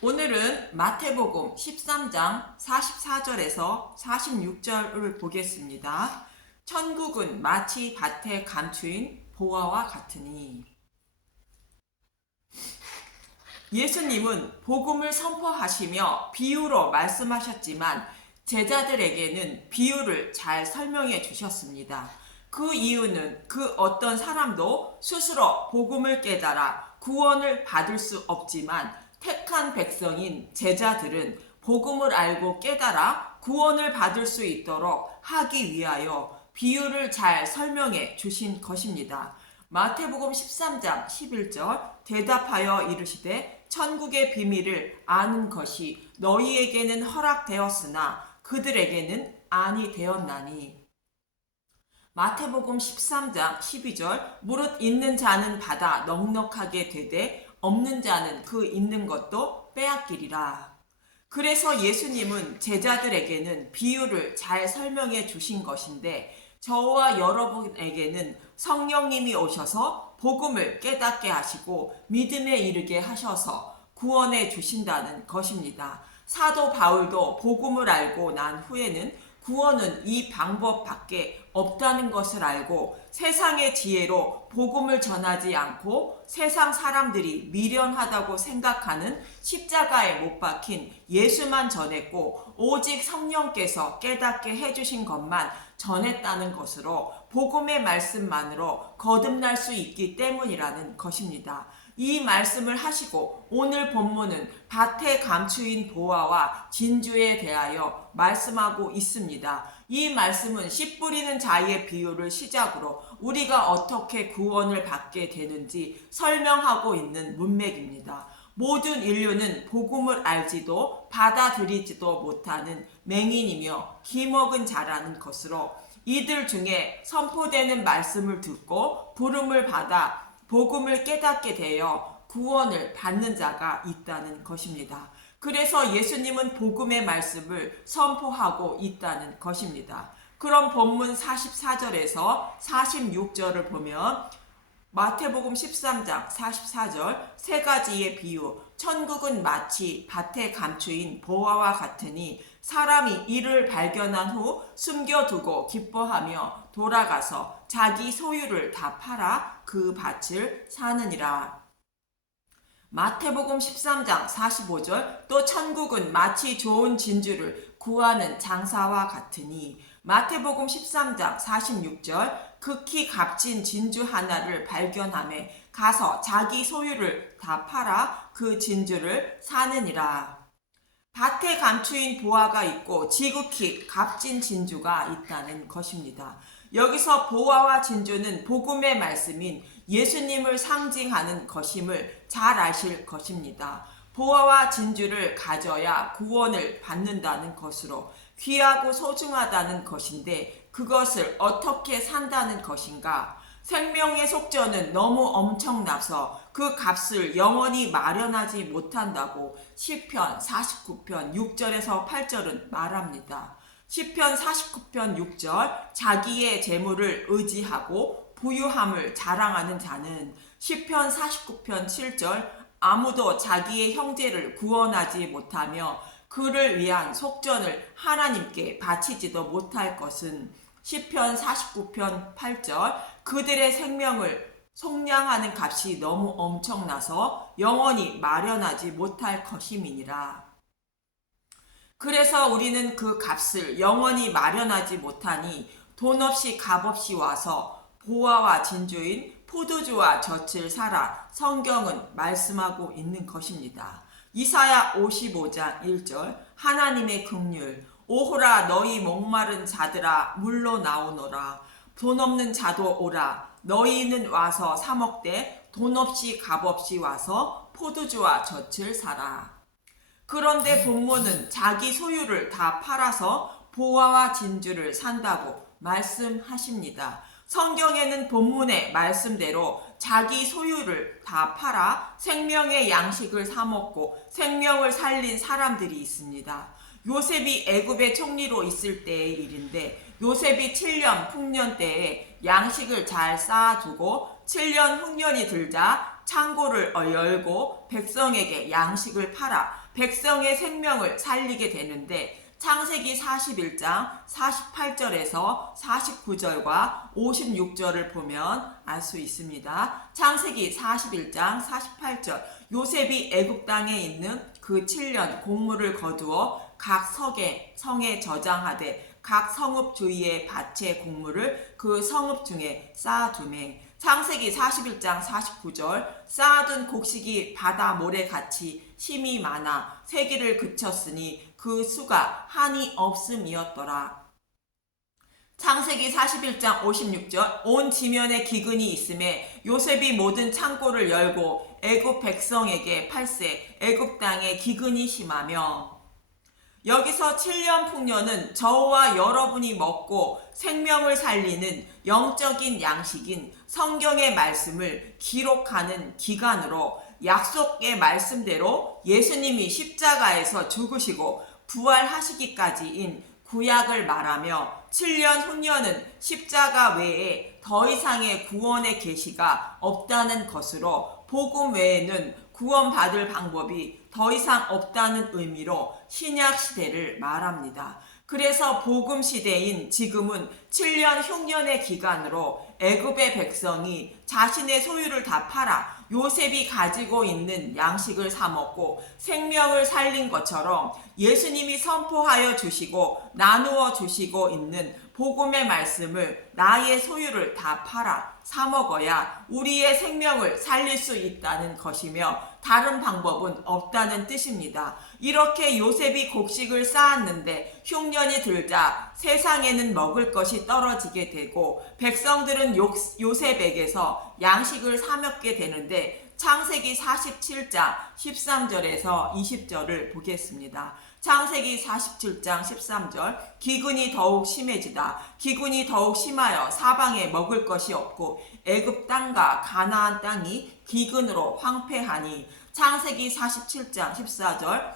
오늘은 마태복음 13장 44절에서 46절을 보겠습니다. 천국은 마치 밭에 감추인 보화와 같으니. 예수님은 복음을 선포하시며 비유로 말씀하셨지만 제자들에게는 비유를 잘 설명해 주셨습니다. 그 이유는 그 어떤 사람도 스스로 복음을 깨달아 구원을 받을 수 없지만 택한 백성인 제자들은 복음을 알고 깨달아 구원을 받을 수 있도록 하기 위하여 비유를 잘 설명해 주신 것입니다. 마태복음 13장 11절 대답하여 이르시되 천국의 비밀을 아는 것이 너희에게는 허락되었으나 그들에게는 아니 되었나니. 마태복음 13장 12절 무릇 있는 자는 받아 넉넉하게 되되 없는 자는 그 있는 것도 빼앗기리라. 그래서 예수님은 제자들에게는 비유를 잘 설명해 주신 것인데 저와 여러분에게는 성령님이 오셔서 복음을 깨닫게 하시고 믿음에 이르게 하셔서 구원해 주신다는 것입니다. 사도 바울도 복음을 알고 난 후에는 구원은 이 방법밖에 없다는 것을 알고 세상의 지혜로 복음을 전하지 않고 세상 사람들이 미련하다고 생각하는 십자가에 못 박힌 예수만 전했고 오직 성령께서 깨닫게 해주신 것만 전했다는 것으로 복음의 말씀만으로 거듭날 수 있기 때문이라는 것입니다. 이 말씀을 하시고 오늘 본문은 밭에 감추인 보화와 진주에 대하여 말씀하고 있습니다. 이 말씀은 씨 뿌리는 자의 비유를 시작으로 우리가 어떻게 구원을 받게 되는지 설명하고 있는 문맥입니다. 모든 인류는 복음을 알지도 받아들이지도 못하는 맹인이며 기먹은 자라는 것으로 이들 중에 선포되는 말씀을 듣고 부름을 받아 복음을 깨닫게 되어 구원을 받는 자가 있다는 것입니다. 그래서 예수님은 복음의 말씀을 선포하고 있다는 것입니다. 그럼 본문 44절에서 46절을 보면 마태복음 13장 44절 세 가지의 비유. 천국은 마치 밭에 감추인 보화와 같으니 사람이 이를 발견한 후 숨겨두고 기뻐하며 돌아가서 자기 소유를 다 팔아 그 밭을 사느니라. 마태복음 13장 45절 또 천국은 마치 좋은 진주를 구하는 장사와 같으니. 마태복음 13장 46절 극히 값진 진주 하나를 발견함에 가서 자기 소유를 다 팔아 그 진주를 사느니라. 밭에 감추인 보화가 있고 지극히 값진 진주가 있다는 것입니다. 여기서 보화와 진주는 복음의 말씀인 예수님을 상징하는 것임을 잘 아실 것입니다. 보화와 진주를 가져야 구원을 받는다는 것으로 귀하고 소중하다는 것인데 그것을 어떻게 산다는 것인가? 생명의 속전은 너무 엄청나서 그 값을 영원히 마련하지 못한다고 시편 49편 6절에서 8절은 말합니다. 시편 49편 6절 자기의 재물을 의지하고 부유함을 자랑하는 자는 시편 49편 7절 아무도 자기의 형제를 구원하지 못하며 그를 위한 속전을 하나님께 바치지도 못할 것은 시편 49편 8절 그들의 생명을 속량하는 값이 너무 엄청나서 영원히 마련하지 못할 것임이니라. 그래서 우리는 그 값을 영원히 마련하지 못하니 돈 없이 값 없이 와서 보화와 진주인 포도주와 젖을 사라 성경은 말씀하고 있는 것입니다. 이사야 55장 1절 하나님의 긍휼 오호라 너희 목마른 자들아 물로 나오너라 돈 없는 자도 오라 너희는 와서 사 먹되 돈 없이 값 없이 와서 포도주와 젖을 사라. 그런데 본문은 자기 소유를 다 팔아서 보화와 진주를 산다고 말씀하십니다. 성경에는 본문의 말씀대로 자기 소유를 다 팔아 생명의 양식을 사 먹고 생명을 살린 사람들이 있습니다. 요셉이 애굽의 총리로 있을 때의 일인데 요셉이 7년 풍년 때에 양식을 잘 쌓아두고 7년 흉년이 들자 창고를 열고 백성에게 양식을 팔아 백성의 생명을 살리게 되는데, 창세기 41장 48절에서 49절과 56절을 보면 알 수 있습니다. 창세기 41장 48절, 요셉이 애굽 땅에 있는 그 7년 곡물을 거두어 각 성에 저장하되 각 성읍 주위의 밭의 곡물을 그 성읍 중에 쌓아두매. 창세기 41장 49절, 쌓아둔 곡식이 바다 모래같이 힘이 많아 세기를 그쳤으니 그 수가 한이 없음이었더라. 창세기 41장 56절, 온 지면에 기근이 있음에 요셉이 모든 창고를 열고 애굽 백성에게 팔세. 애굽 땅에 기근이 심하며. 여기서 7년 풍년은 저와 여러분이 먹고 생명을 살리는 영적인 양식인 성경의 말씀을 기록하는 기간으로, 약속의 말씀대로 예수님이 십자가에서 죽으시고 부활하시기까지인 구약을 말하며, 7년 흉년은 십자가 외에 더 이상의 구원의 계시가 없다는 것으로 복음 외에는 구원받을 방법이 더 이상 없다는 의미로 신약 시대를 말합니다. 그래서 복음 시대인 지금은 7년 흉년의 기간으로 애굽의 백성이 자신의 소유를 다 팔아 요셉이 가지고 있는 양식을 사 먹고 생명을 살린 것처럼, 예수님이 선포하여 주시고 나누어 주시고 있는 복음의 말씀을 나의 소유를 다 팔아 사 먹어야 우리의 생명을 살릴 수 있다는 것이며 다른 방법은 없다는 뜻입니다. 이렇게 요셉이 곡식을 쌓았는데 흉년이 들자 세상에는 먹을 것이 떨어지게 되고 백성들은 요셉에게서 양식을 사 먹게 되는데, 창세기 47장 13절에서 20절을 보겠습니다. 창세기 47장 13절, 기근이 더욱 심해지다. 기근이 더욱 심하여 사방에 먹을 것이 없고 애굽 땅과 가나안 땅이 기근으로 황폐하니. 창세기 47장 14절,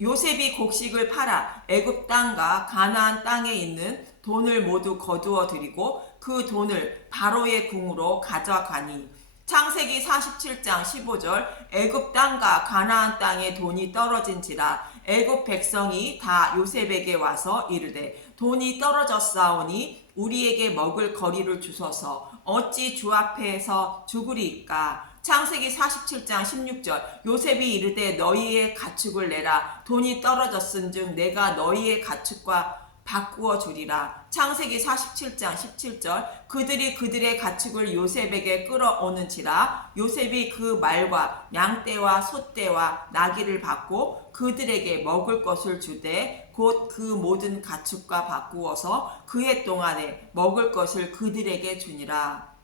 요셉이 곡식을 팔아 애굽 땅과 가나안 땅에 있는 돈을 모두 거두어 들이고 그 돈을 바로의 궁으로 가져가니. 창세기 47장 15절, 애굽 땅과 가나안 땅에 돈이 떨어진지라 애굽 백성이 다 요셉에게 와서 이르되, 돈이 떨어졌사오니 우리에게 먹을 거리를 주소서. 어찌 주 앞에서 죽으리까? 창세기 47장 16절, 요셉이 이르되 너희의 가축을 내라. 돈이 떨어졌은즉 내가 너희의 가축과 바꾸어 주리라. 창세기 47장 17절, 그들이 그들의 가축을 요셉에게 끌어오는지라 요셉이 그 말과 양떼와 소떼와 나귀를 받고 그들에게 먹을 것을 주되 곧 그 모든 가축과 바꾸어서 그해 동안에 먹을 것을 그들에게 주니라.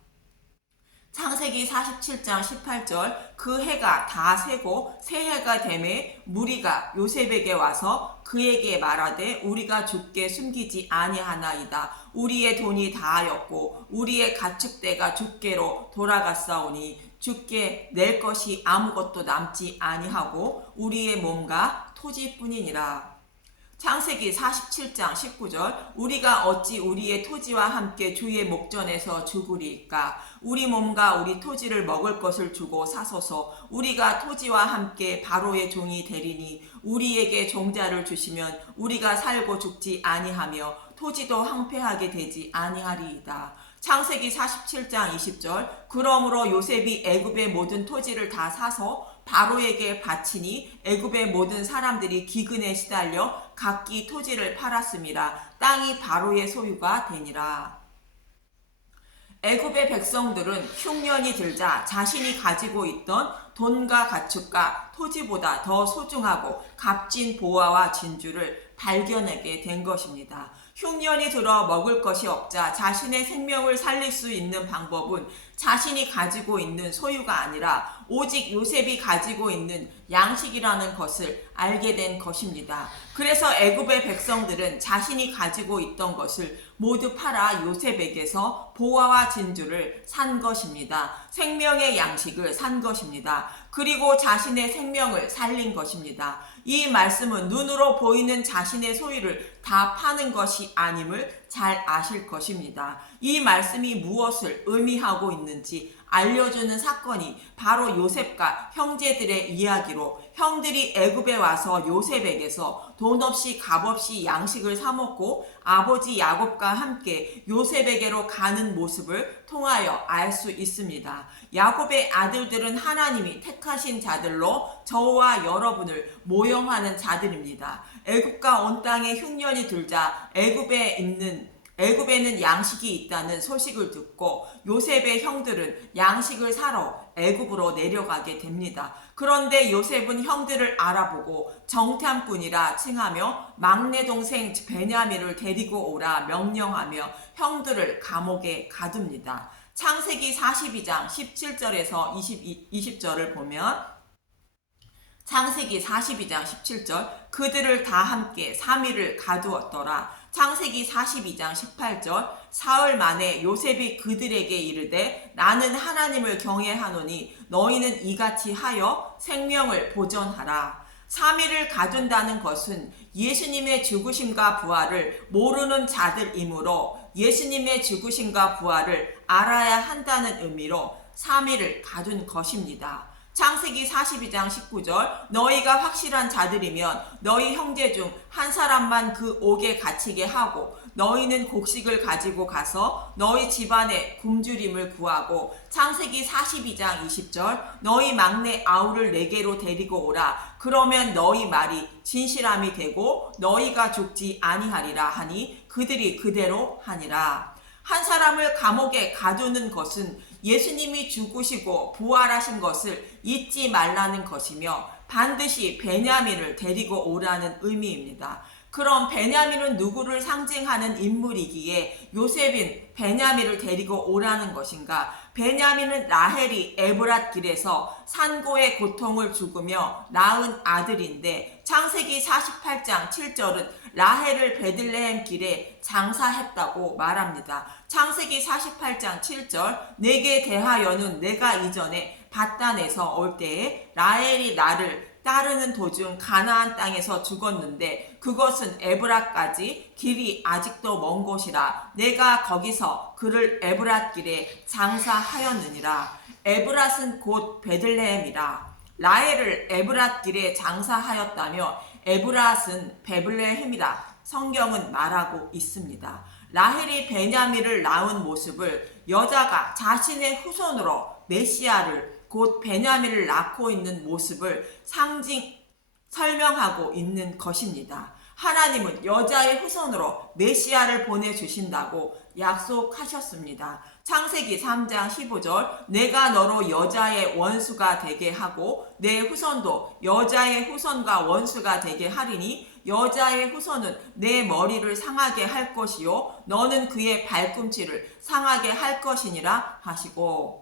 창세기 47장 18절, 그 해가 다 새고 새해가 되매 무리가 요셉에게 와서 그에게 말하되 우리가 주께 숨기지 아니하나이다. 우리의 돈이 다하였고 우리의 가축대가 주께로 돌아갔사오니 주께 낼 것이 아무것도 남지 아니하고 우리의 몸과 토지뿐이니라. 창세기 47장 19절, 우리가 어찌 우리의 토지와 함께 주의 목전에서 죽으리까? 우리 몸과 우리 토지를 먹을 것을 주고 사소서. 우리가 토지와 함께 바로의 종이 되리니 우리에게 종자를 주시면 우리가 살고 죽지 아니하며 토지도 황폐하게 되지 아니하리이다. 창세기 47장 20절, 그러므로 요셉이 애굽의 모든 토지를 다 사서 바로에게 바치니 애굽의 모든 사람들이 기근에 시달려 각기 토지를 팔았음이라. 땅이 바로의 소유가 되니라. 애굽의 백성들은 흉년이 들자 자신이 가지고 있던 돈과 가축과 토지보다 더 소중하고 값진 보화와 진주를 발견하게 된 것입니다. 흉년이 들어 먹을 것이 없자 자신의 생명을 살릴 수 있는 방법은 자신이 가지고 있는 소유가 아니라 오직 요셉이 가지고 있는 양식이라는 것을 알게 된 것입니다. 그래서 애굽의 백성들은 자신이 가지고 있던 것을 모두 팔아 요셉에게서 보화와 진주를 산 것입니다. 생명의 양식을 산 것입니다. 그리고 자신의 생명을 살린 것입니다. 이 말씀은 눈으로 보이는 자신의 소유를 다 파는 것이 아님을 잘 아실 것입니다. 이 말씀이 무엇을 의미하고 있는지 알려주는 사건이 바로 요셉과 형제들의 이야기로, 형들이 애굽에 와서 요셉에게서 돈 없이 값 없이 양식을 사 먹고 아버지 야곱과 함께 요셉에게로 가는 모습을 통하여 알 수 있습니다. 야곱의 아들들은 하나님이 택하신 자들로 저와 여러분을 모형하는 자들입니다. 애굽과 온 땅에 흉년이 들자 애굽에는 양식이 있다는 소식을 듣고 요셉의 형들은 양식을 사러 애굽으로 내려가게 됩니다. 그런데 요셉은 형들을 알아보고 정탐꾼이라 칭하며 막내 동생 베냐민을 데리고 오라 명령하며 형들을 감옥에 가둡니다. 창세기 42장 17절에서 20절을 보면, 창세기 42장 17절, 그들을 다 함께 3일을 가두었더라. 창세기 42장 18절, 사흘 만에 요셉이 그들에게 이르되 나는 하나님을 경외하노니 너희는 이같이 하여 생명을 보존하라. 3일을 가둔다는 것은 예수님의 죽으심과 부활을 모르는 자들이므로 예수님의 죽으심과 부활을 알아야 한다는 의미로 3일을 가둔 것입니다. 창세기 42장 19절, 너희가 확실한 자들이면 너희 형제 중 한 사람만 그 옥에 갇히게 하고 너희는 곡식을 가지고 가서 너희 집안에 굶주림을 구하고, 창세기 42장 20절, 너희 막내 아우를 내게로 데리고 오라. 그러면 너희 말이 진실함이 되고 너희가 죽지 아니하리라 하니 그들이 그대로 하니라. 한 사람을 감옥에 가두는 것은 예수님이 죽으시고 부활하신 것을 잊지 말라는 것이며 반드시 베냐민을 데리고 오라는 의미입니다. 그럼 베냐민은 누구를 상징하는 인물이기에 요셉인 베냐민을 데리고 오라는 것인가? 베냐민은 라헬이 에브랏 길에서 산고의 고통을 죽으며 낳은 아들인데, 창세기 48장 7절은 라헬을 베들레헴 길에 장사했다고 말합니다. 창세기 48장 7절, 내게 대하여는 내가 이전에 밧단에서 올 때에 라헬이 나를 따르는 도중 가나안 땅에서 죽었는데 그것은 에브랏까지 길이 아직도 먼 곳이라 내가 거기서 그를 에브랏 길에 장사하였느니라. 에브랏은 곧 베들레헴이라. 라헬을 에브랏 길에 장사하였다며 에브랏은 베들레헴이라 성경은 말하고 있습니다. 라헬이 베냐민을 낳은 모습을 여자가 자신의 후손으로 메시아를 곧 베냐민을 낳고 있는 모습을 설명하고 있는 것입니다. 하나님은 여자의 후손으로 메시아를 보내주신다고 약속하셨습니다. 창세기 3장 15절, 내가 너로 여자의 원수가 되게 하고 내 후손도 여자의 후손과 원수가 되게 하리니 여자의 후손은 내 머리를 상하게 할 것이요 너는 그의 발꿈치를 상하게 할 것이니라 하시고,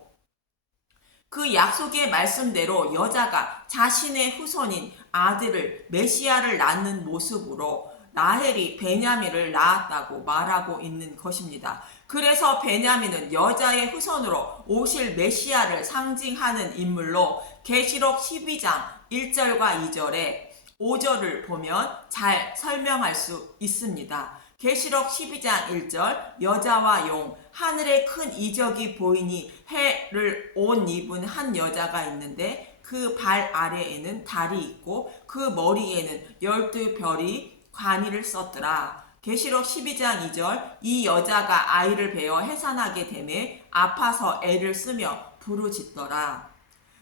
그 약속의 말씀대로 여자가 자신의 후손인 아들을 메시아를 낳는 모습으로 라헬이 베냐민을 낳았다고 말하고 있는 것입니다. 그래서 베냐민은 여자의 후손으로 오실 메시아를 상징하는 인물로 계시록 12장 1절과 2절에 5절을 보면 잘 설명할 수 있습니다. 계시록 12장 1절, 여자와 용, 하늘에 큰 이적이 보이니 해를 옷 입은 한 여자가 있는데 그 발 아래에는 달이 있고 그 머리에는 12별이 관이를 썼더라. 계시록 12장 2절, 이 여자가 아이를 베어 해산하게 되매 아파서 애를 쓰며 부르짖더라.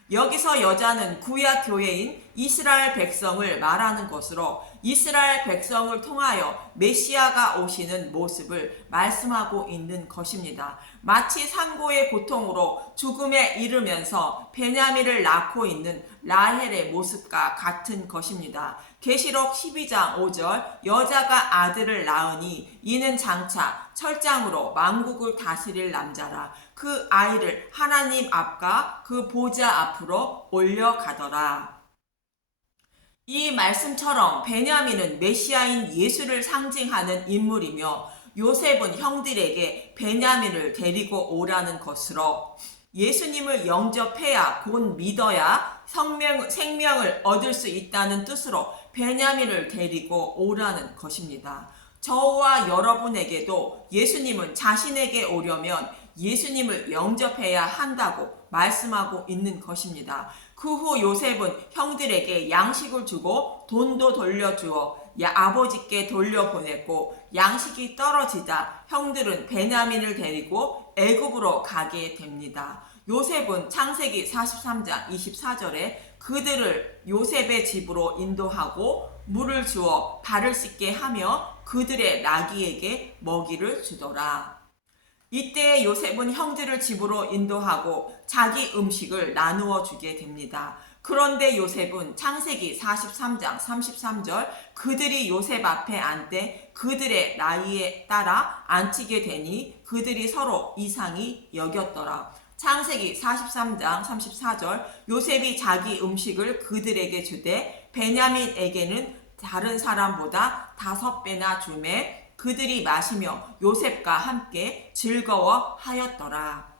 여기서 여자는 구약 교회인 이스라엘 백성을 말하는 것으로 이스라엘 백성을 통하여 메시아가 오시는 모습을 말씀하고 있는 것입니다. 마치 산고의 고통으로 죽음에 이르면서 베냐민을 낳고 있는 라헬의 모습과 같은 것입니다. 계시록 12장 5절, 여자가 아들을 낳으니 이는 장차 철장으로 만국을 다스릴 남자라. 그 아이를 하나님 앞과 그 보좌 앞으로 올려가더라. 이 말씀처럼 베냐민은 메시아인 예수를 상징하는 인물이며 요셉은 형들에게 베냐민을 데리고 오라는 것으로 예수님을 영접해야 곧 믿어야 생명을 얻을 수 있다는 뜻으로 베냐민을 데리고 오라는 것입니다. 저와 여러분에게도 예수님은 자신에게 오려면 예수님을 영접해야 한다고 말씀하고 있는 것입니다. 그 후 요셉은 형들에게 양식을 주고 돈도 돌려주어 아버지께 돌려보냈고, 양식이 떨어지자 형들은 베냐민을 데리고 애굽으로 가게 됩니다. 요셉은 창세기 43장 24절에 그들을 요셉의 집으로 인도하고 물을 주어 발을 씻게 하며 그들의 나귀에게 먹이를 주더라. 이때 요셉은 형들을 집으로 인도하고 자기 음식을 나누어 주게 됩니다. 그런데 요셉은 창세기 43장 33절 그들이 요셉 앞에 앉되 그들의 나이에 따라 앉히게 되니 그들이 서로 이상히 여겼더라. 창세기 43장 34절 요셉이 자기 음식을 그들에게 주되 베냐민에게는 다른 사람보다 5배나 주매 그들이 마시며 요셉과 함께 즐거워하였더라.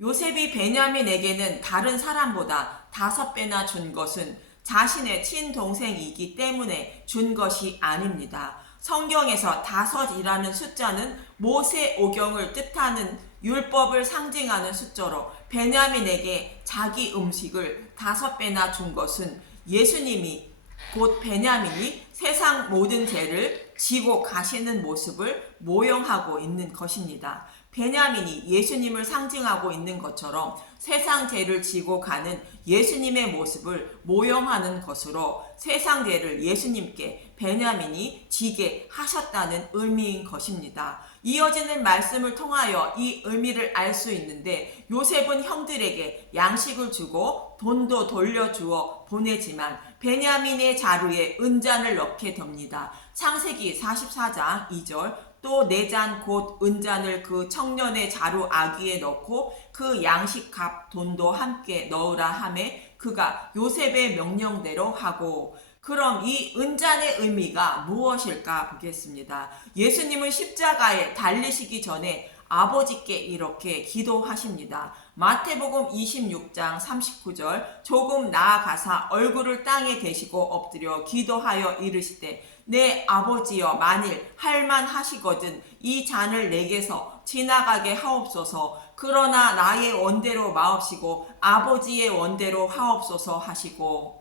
요셉이 베냐민에게는 다른 사람보다 5배나 준 것은 자신의 친동생이기 때문에 준 것이 아닙니다. 성경에서 5이라는 숫자는 모세 오경을 뜻하는 율법을 상징하는 숫자로 베냐민에게 자기 음식을 5배나 준 것은 예수님이 곧 베냐민이 세상 모든 죄를 지고 가시는 모습을 모형하고 있는 것입니다. 베냐민이 예수님을 상징하고 있는 것처럼 세상 죄를 지고 가는 예수님의 모습을 모형하는 것으로 세상 죄를 예수님께 베냐민이 지게 하셨다는 의미인 것입니다. 이어지는 말씀을 통하여 이 의미를 알 수 있는데 요셉은 형들에게 양식을 주고 돈도 돌려주어 보내지만 베냐민의 자루에 은잔을 넣게 됩니다. 창세기 44장 2절 또 내 잔 곧 은잔을 그 청년의 자루 아귀에 넣고 그 양식값 돈도 함께 넣으라 하매 그가 요셉의 명령대로 하고. 그럼 이 은잔의 의미가 무엇일까 보겠습니다. 예수님은 십자가에 달리시기 전에 아버지께 이렇게 기도하십니다. 마태복음 26장 39절 조금 나아가사 얼굴을 땅에 대시고 엎드려 기도하여 이르시되 내 아버지여 만일 할만하시거든 이 잔을 내게서 지나가게 하옵소서. 그러나 나의 원대로 마옵시고 아버지의 원대로 하옵소서 하시고.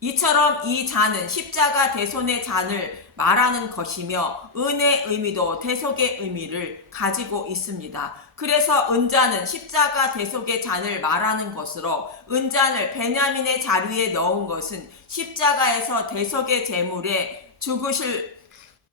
이처럼 이 잔은 십자가 대손의 잔을 말하는 것이며 은의 의미도 대속의 의미를 가지고 있습니다. 그래서 은잔은 십자가 대속의 잔을 말하는 것으로 은잔을 베냐민의 자루에 넣은 것은 십자가에서 대속의 제물에 죽으실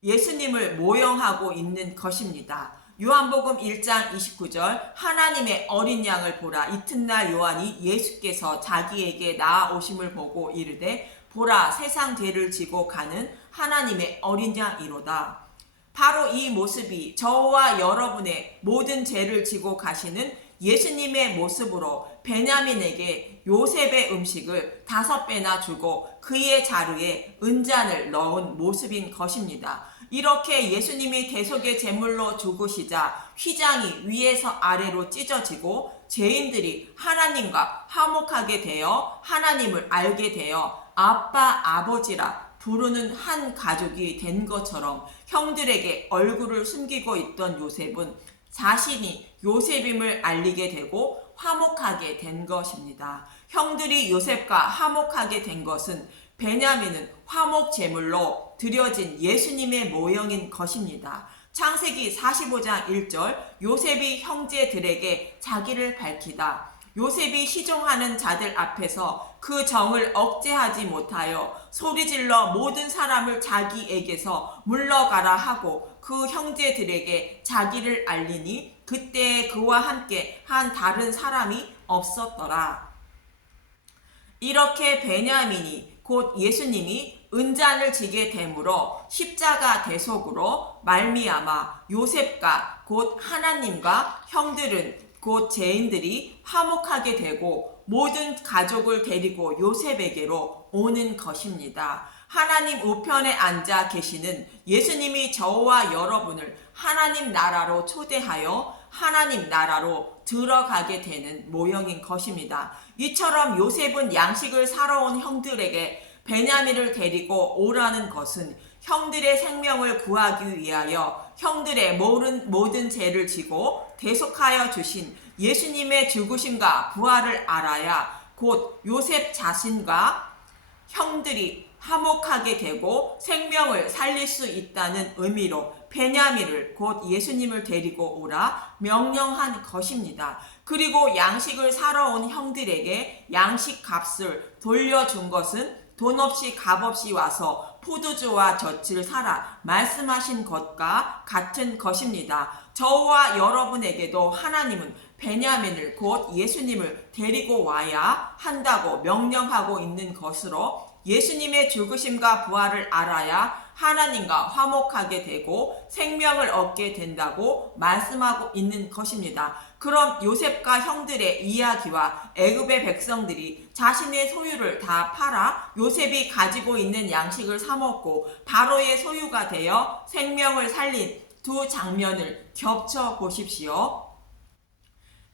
예수님을 모형하고 있는 것입니다. 요한복음 1장 29절 하나님의 어린 양을 보라. 이튿날 요한이 예수께서 자기에게 나아오심을 보고 이르되 보라 세상 죄를 지고 가는 하나님의 어린 양이로다. 바로 이 모습이 저와 여러분의 모든 죄를 지고 가시는 예수님의 모습으로 베냐민에게 요셉의 음식을 5배나 주고 그의 자루에 은잔을 넣은 모습인 것입니다. 이렇게 예수님이 대속의 제물로 죽으시자 휘장이 위에서 아래로 찢어지고 죄인들이 하나님과 화목하게 되어 하나님을 알게 되어 아빠 아버지라 부르는 한 가족이 된 것처럼 형들에게 얼굴을 숨기고 있던 요셉은 자신이 요셉임을 알리게 되고 화목하게 된 것입니다. 형들이 요셉과 화목하게 된 것은 베냐민은 화목 제물로 드려진 예수님의 모형인 것입니다. 창세기 45장 1절 요셉이 형제들에게 자기를 밝히다. 요셉이 시종하는 자들 앞에서 그 정을 억제하지 못하여 소리질러 모든 사람을 자기에게서 물러가라 하고 그 형제들에게 자기를 알리니 그때 그와 함께 한 다른 사람이 없었더라. 이렇게 베냐민이 곧 예수님이 은잔을 지게 되므로 십자가 대속으로 말미암아 요셉과 곧 하나님과 형들은 곧 죄인들이 화목하게 되고 모든 가족을 데리고 요셉에게로 오는 것입니다. 하나님 우편에 앉아 계시는 예수님이 저와 여러분을 하나님 나라로 초대하여 하나님 나라로 들어가게 되는 모형인 것입니다. 이처럼 요셉은 양식을 사러 온 형들에게 베냐민을 데리고 오라는 것은 형들의 생명을 구하기 위하여 형들의 모든 죄를 지고 대속하여 주신 예수님의 죽으심과 부활을 알아야 곧 요셉 자신과 형들이 화목하게 되고 생명을 살릴 수 있다는 의미로 베냐민을 곧 예수님을 데리고 오라 명령한 것입니다. 그리고 양식을 사러 온 형들에게 양식 값을 돌려준 것은 돈 없이 값 없이 와서 포도주와 젖을 사라 말씀하신 것과 같은 것입니다. 저와 여러분에게도 하나님은 베냐민을 곧 예수님을 데리고 와야 한다고 명령하고 있는 것으로 예수님의 죽으심과 부활을 알아야 하나님과 화목하게 되고 생명을 얻게 된다고 말씀하고 있는 것입니다. 그럼 요셉과 형들의 이야기와 애굽의 백성들이 자신의 소유를 다 팔아 요셉이 가지고 있는 양식을 사먹고 바로의 소유가 되어 생명을 살린 두 장면을 겹쳐 보십시오.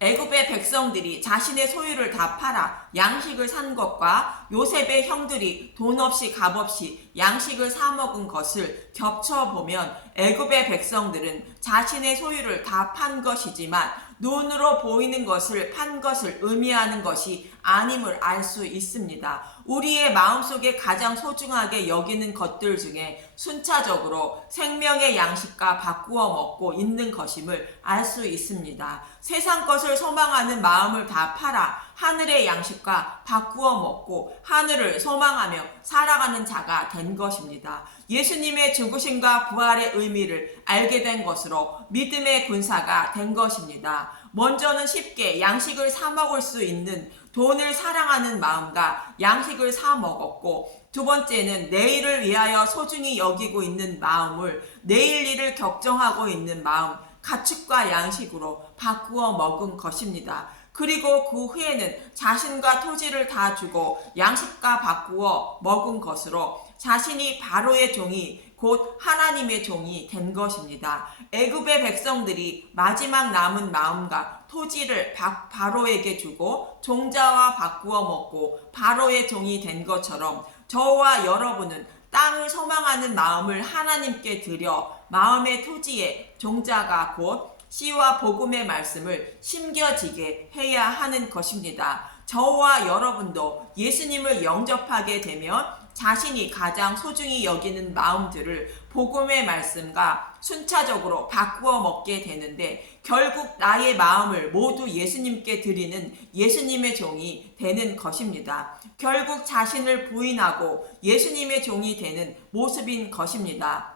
애굽의 백성들이 자신의 소유를 다 팔아 양식을 산 것과 요셉의 형들이 돈 없이 값 없이 양식을 사 먹은 것을 겹쳐보면 애굽의 백성들은 자신의 소유를 다 판 것이지만 눈으로 보이는 것을 판 것을 의미하는 것이 아님을 알 수 있습니다. 우리의 마음속에 가장 소중하게 여기는 것들 중에 순차적으로 생명의 양식과 바꾸어 먹고 있는 것임을 알 수 있습니다. 세상 것을 소망하는 마음을 다 팔아 하늘의 양식과 바꾸어 먹고 하늘을 소망하며 살아가는 자가 된 것입니다. 예수님의 죽으심과 부활의 의미를 알게 된 것으로 믿음의 군사가 된 것입니다. 먼저는 쉽게 양식을 사 먹을 수 있는 돈을 사랑하는 마음과 양식을 사 먹었고, 두 번째는 내일을 위하여 소중히 여기고 있는 마음을 내일 일을 걱정하고 있는 마음, 가축과 양식으로 바꾸어 먹은 것입니다. 그리고 그 후에는 자신과 토지를 다 주고 양식과 바꾸어 먹은 것으로 자신이 바로의 종이 곧 하나님의 종이 된 것입니다. 애굽의 백성들이 마지막 남은 마음과 토지를 바로에게 주고 종자와 바꾸어 먹고 바로의 종이 된 것처럼 저와 여러분은 땅을 소망하는 마음을 하나님께 드려 마음의 토지에 종자가 곧 씨와 복음의 말씀을 심겨지게 해야 하는 것입니다. 저와 여러분도 예수님을 영접하게 되면 자신이 가장 소중히 여기는 마음들을 복음의 말씀과 순차적으로 바꾸어 먹게 되는데, 결국 나의 마음을 모두 예수님께 드리는 예수님의 종이 되는 것입니다. 결국 자신을 부인하고 예수님의 종이 되는 모습인 것입니다.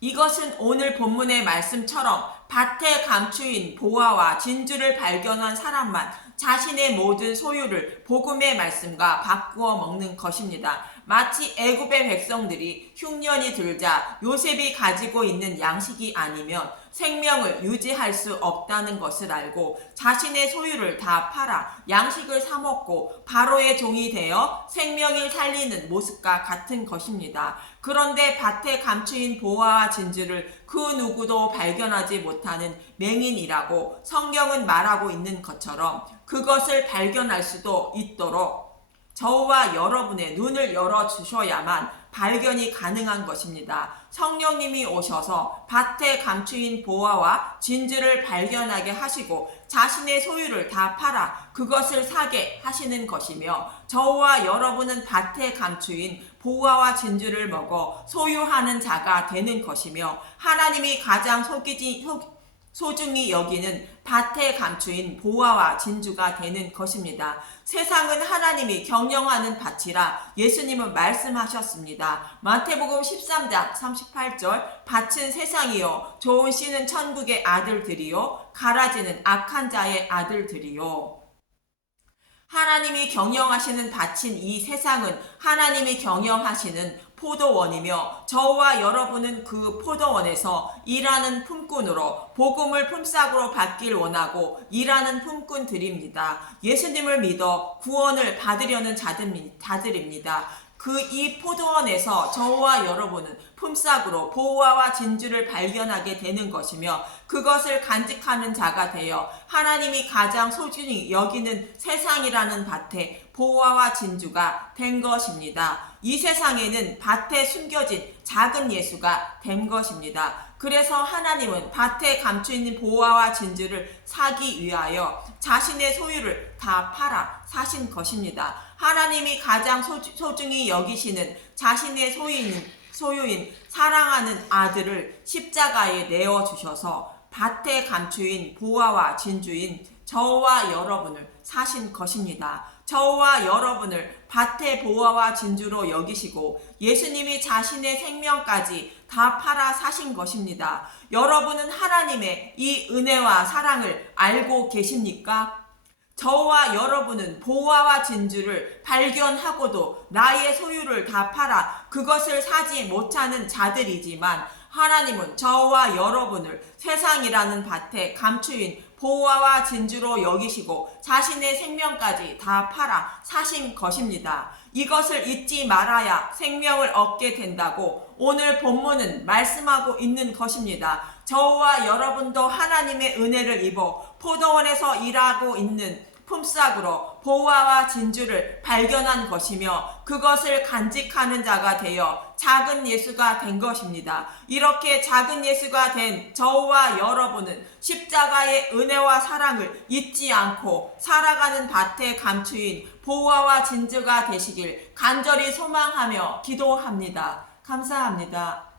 이것은 오늘 본문의 말씀처럼 밭에 감추인 보화와 진주를 발견한 사람만 자신의 모든 소유를 복음의 말씀과 바꾸어 먹는 것입니다. 마치 애굽의 백성들이 흉년이 들자 요셉이 가지고 있는 양식이 아니면 생명을 유지할 수 없다는 것을 알고 자신의 소유를 다 팔아 양식을 사 먹고 바로의 종이 되어 생명을 살리는 모습과 같은 것입니다. 그런데 밭에 감추인 보화와 진주를 그 누구도 발견하지 못하는 맹인이라고 성경은 말하고 있는 것처럼 그것을 발견할 수도 있도록 저와 여러분의 눈을 열어주셔야만 발견이 가능한 것입니다. 성령님이 오셔서 밭에 감추인 보화와 진주를 발견하게 하시고 자신의 소유를 다 팔아 그것을 사게 하시는 것이며, 저와 여러분은 밭에 감추인 보화와 진주를 먹어 소유하는 자가 되는 것이며, 하나님이 가장 소중히 여기는 밭에 감추인 보화와 진주가 되는 것입니다. 세상은 하나님이 경영하는 밭이라 예수님은 말씀하셨습니다. 마태복음 13장 38절 밭은 세상이요 좋은 씨는 천국의 아들들이요 가라지는 악한 자의 아들들이요. 하나님이 경영하시는 밭인 이 세상은 하나님이 경영하시는 포도원이며, 저와 여러분은 그 포도원에서 일하는 품꾼으로 복음을 품삯으로 받길 원하고 일하는 품꾼들입니다. 예수님을 믿어 구원을 받으려는 자들입니다. 그 이 포도원에서 저와 여러분은 품삯으로 보화와 진주를 발견하게 되는 것이며 그것을 간직하는 자가 되어 하나님이 가장 소중히 여기는 세상이라는 밭에 보화와 진주가 된 것입니다. 이 세상에는 밭에 숨겨진 작은 예수가 된 것입니다. 그래서 하나님은 밭에 감춰 있는 보화와 진주를 사기 위하여 자신의 소유를 다 팔아 사신 것입니다. 하나님이 가장 소중히 여기시는 자신의 소유인 사랑하는 아들을 십자가에 내어주셔서 밭에 감추인 보화와 진주인 저와 여러분을 사신 것입니다. 저와 여러분을 밭의 보화와 진주로 여기시고 예수님이 자신의 생명까지 다 팔아 사신 것입니다. 여러분은 하나님의 이 은혜와 사랑을 알고 계십니까? 저와 여러분은 보화와 진주를 발견하고도 나의 소유를 다 팔아 그것을 사지 못하는 자들이지만 하나님은 저와 여러분을 세상이라는 밭에 감추인 보화와 진주로 여기시고 자신의 생명까지 다 팔아 사신 것입니다. 이것을 잊지 말아야 생명을 얻게 된다고 오늘 본문은 말씀하고 있는 것입니다. 저와 여러분도 하나님의 은혜를 입어 포도원에서 일하고 있는 품삯으로 보화와 진주를 발견한 것이며 그것을 간직하는 자가 되어 작은 예수가 된 것입니다. 이렇게 작은 예수가 된 저와 여러분은 십자가의 은혜와 사랑을 잊지 않고 살아가는 밭에 감추인 보화와 진주가 되시길 간절히 소망하며 기도합니다. 감사합니다.